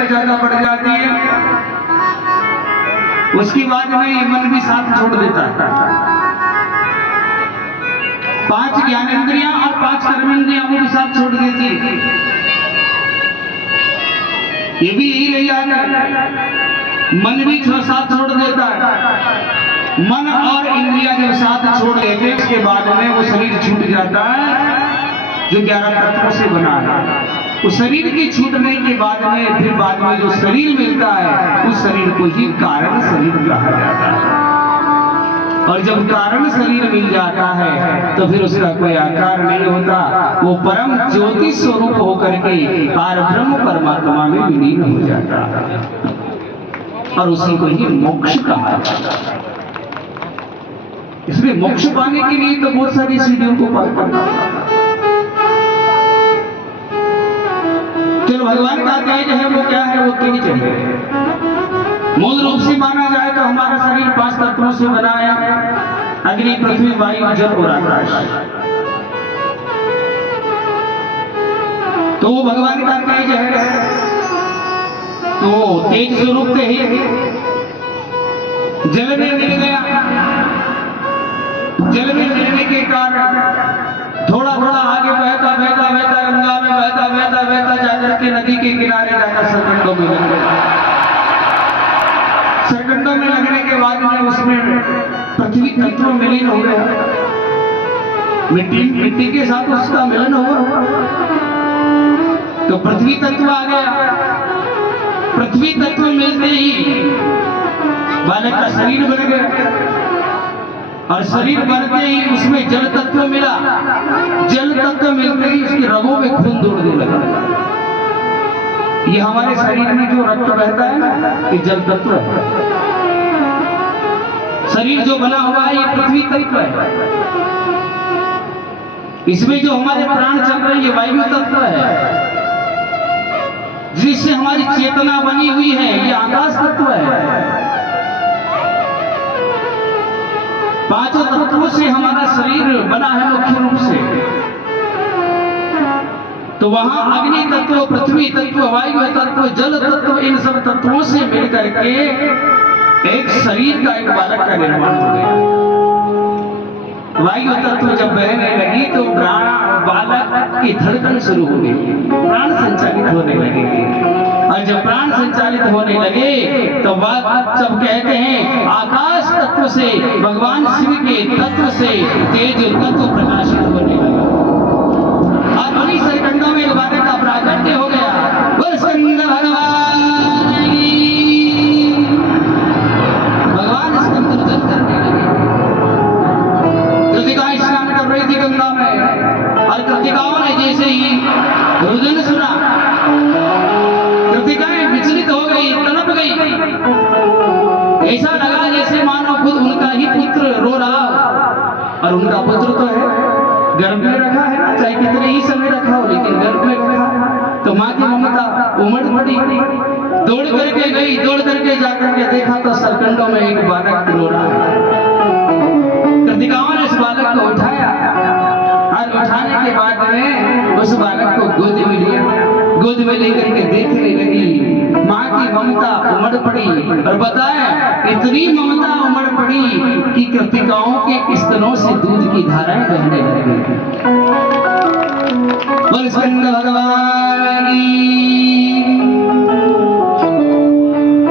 अपेक्षा ज्यादा बढ़ जाती है, उसके बाद में ये मन भी साथ छोड़ देता है। 5 ज्ञानेंद्रियां और 5 कर्मेंद्रियां वो भी साथ छोड़ देती है। ये भी यही रही आगे, मन भी साथ छोड़ देता है। मन और इंद्रियां जब साथ छोड़ देते हैं उसके बाद में वो शरीर छूट जाता है जो 11 तत्वों से बना है। उस शरीर के छूटने के बाद में फिर बाद में जो शरीर मिलता है उस शरीर को ही कारण शरीर कहा जाता है। और जब कारण शरीर मिल जाता है तो फिर उसका कोई आकार नहीं होता, वो परम ज्योति स्वरूप होकर के पारब्रह्म परमात्मा में विलीन हो जाता है और उसी को ही मोक्ष कहा जाता है। इसलिए मोक्ष पाने के लिए तो बहुत सारी सीढ़ियों को पार करना है। चलो भगवान का तेज है वो क्या है, वो तेज है। मूल रूप से माना जाए तो हमारा शरीर 5 तत्वों से बना है, अग्नि, पृथ्वी, वायु, जल और आकाश। तो वो भगवान का तेज है, तो तेज स्वरूप से ही जल में मिल गया। जल में मिलने के कारण थोड़ा थोड़ा आगे बहता बहता बहता गंगा में बहता बहता बहता जाकर के नदी के किनारे जाकर सरकंडों में लग गया। सरकंडों में लगने के बाद में उसमें पृथ्वी तत्व मिलन हो गया। मिट्टी के साथ उसका मिलन हुआ तो पृथ्वी तत्व आ गया। पृथ्वी तत्व मिलते ही बालक का शरीर बन गया और शरीर बनते ही उसमें जल तत्व मिला। जल तत्व मिलते ही उसकी रगों में खून दौड़ने लगा। ये हमारे शरीर में जो रक्त बहता है ना, ये जल तत्व है। शरीर जो बना हुआ है ये पृथ्वी तत्व है। इसमें जो हमारे प्राण चल रहे हैं ये वायु तत्व है। जिससे हमारी चेतना बनी हुई है ये आकाश तत्व है। 5 तत्वों से हमारा शरीर बना है मुख्य रूप से। तो वहां अग्नि तत्व, पृथ्वी तत्व, वायु तत्व, जल तत्व, इन सब तत्वों से मिलकर के एक शरीर का, एक बालक का निर्माण हो गया। वायु तत्व जब बहने लगी तो बालक की धड़कन शुरू हो गई, प्राण संचालित होने लगेंगे। और जब प्राण संचालित होने लगे तो बात सब कहते हैं आकाश तत्व से, भगवान शिव के तत्व से तेज तत्व प्रकाशित होने लगा और उन्हीं सरकंडों में बालक का प्राकट्य हो गया। स्कंद भगवान स्कंद रुदन करने लगे। कृतिकाएं स्नान कर रही थी गंगा में और कृतिकाओं ने जैसे ही रुदन सुना, कृतिकाएं विचलित हो गई, तड़प गई। ऐसा लगा जैसे मानो खुद उनका ही पुत्र रो रहा हो। और उनका पुत्र तो है, गर्भ में रखा है ना, चाहे कितने ही समय रखा हो लेकिन गर्भ में रखा। तो माँ की ममता उमड़ पड़ी, दौड़ करके गई, दौड़ करके जाकर के देखा तो सरकंडों में एक बालक रो रहा है। कृतिकाओं ने इस बालक को उठाया और उठाने के बाद में उस बालक को गोद में लिया। गोद में लेकर के देखने लगी, माँ की ममता उमड़ पड़ी। और बताया इतनी ममता उमड़ पड़ी कि कृतिकाओं के स्तनों से दूध की धाराएं बहने लगी। स्कंद भगवान की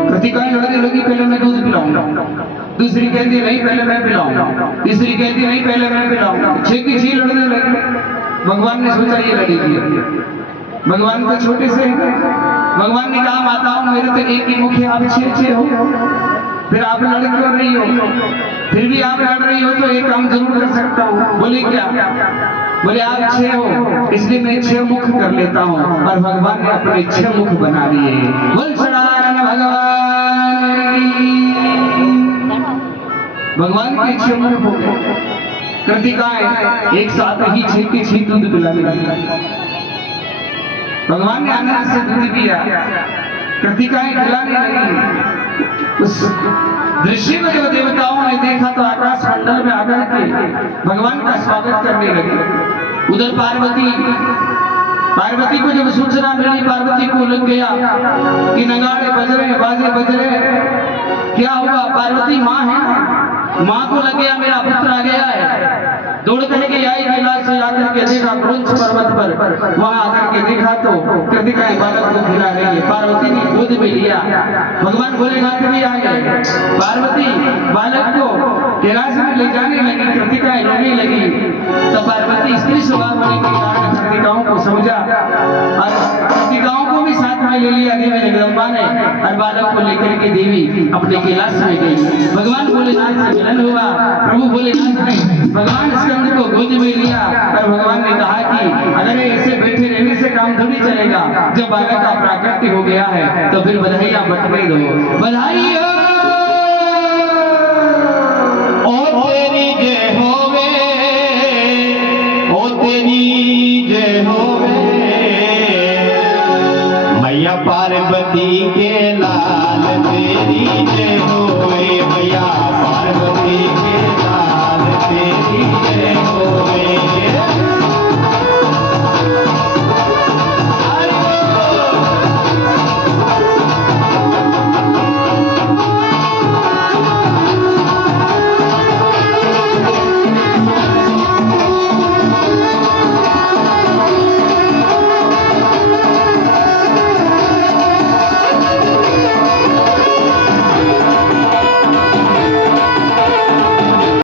कृतिकाएं लड़ने लगी, पहले मैं दूध पिलाऊंगा। दूसरी कहती नहीं पहले मैं पिलाऊंगा। तीसरी कहती नहीं पहले मैं पिलाऊंगा। 6 की 6 लड़ने लगी। भगवान ने सोचा ये लड़ेगी। भगवान तो छोटे से हैं। भगवान ने कहा माताओं मेरे तो एक ही मुख है, आप 6 हो, फिर आप लड़ क्यों रही हो? फिर भी आप लड़ रही हो तो एक काम जरूर कर सकता हूँ। बोले क्या? बोले आप 6 हो इसलिए मैं 6 मुख कर लेता हूँ। और भगवान ने अपने 6 मुख बना लिए। बोल सदानंद भगवान के 6 मुख हो गए। कृतिकाएं एक साथ ही 6 की 6 दूध पिलाने लगी। भगवान ने आनंद से दूध पिया, कृतिकाएं खिलाने लगी। उस दृश्य में जब देवताओं ने देखा तो आकाश मंडल में आकर के भगवान का स्वागत करने लगे। उधर पार्वती पार्वती को जब सूचना मिली, पार्वती को लग गया कि नगाड़े बज रहे, बाजे बज रहे, क्या हुआ? पार्वती माँ है, माँ को लग गया मेरा पुत्र आ गया है। दौड़ करके आई, कैलाश से आकर के देखा क्रौंच पर्वत पर, वहां आकर के देखा तो कृतिकाएं बालक को खिला रही है। पार्वती ने गोद में लिया, भगवान भोलेनाथ भी आ गए। पार्वती बालक को कैलाश में ले जाने लगी, कृतिकाएं रोने लगी। तब पार्वती स्त्री स्वभाव होने के कारण कृतिकाओं को समझा और कृतिकाओं को भी साथ में ले लिया देवी जगदम्बा ने, और बालक को लेकर के देवी अपने कैलाश में गई। भगवान भोलेनाथ से मिलन हुआ। प्रभु भोलेनाथ ने भगवान स्कंद को गोद में लिया और भगवान ने कहा कि अगर ऐसे बैठे रहने से काम थोड़ी चलेगा, जब बालक का प्राकट्य हो गया है तो फिर बधाइयां बटने दो। बधाई हो ओ तेरी जय होवे, ओ तेरी जय होवे, मैया पार्वती के लाल तेरी जय हो।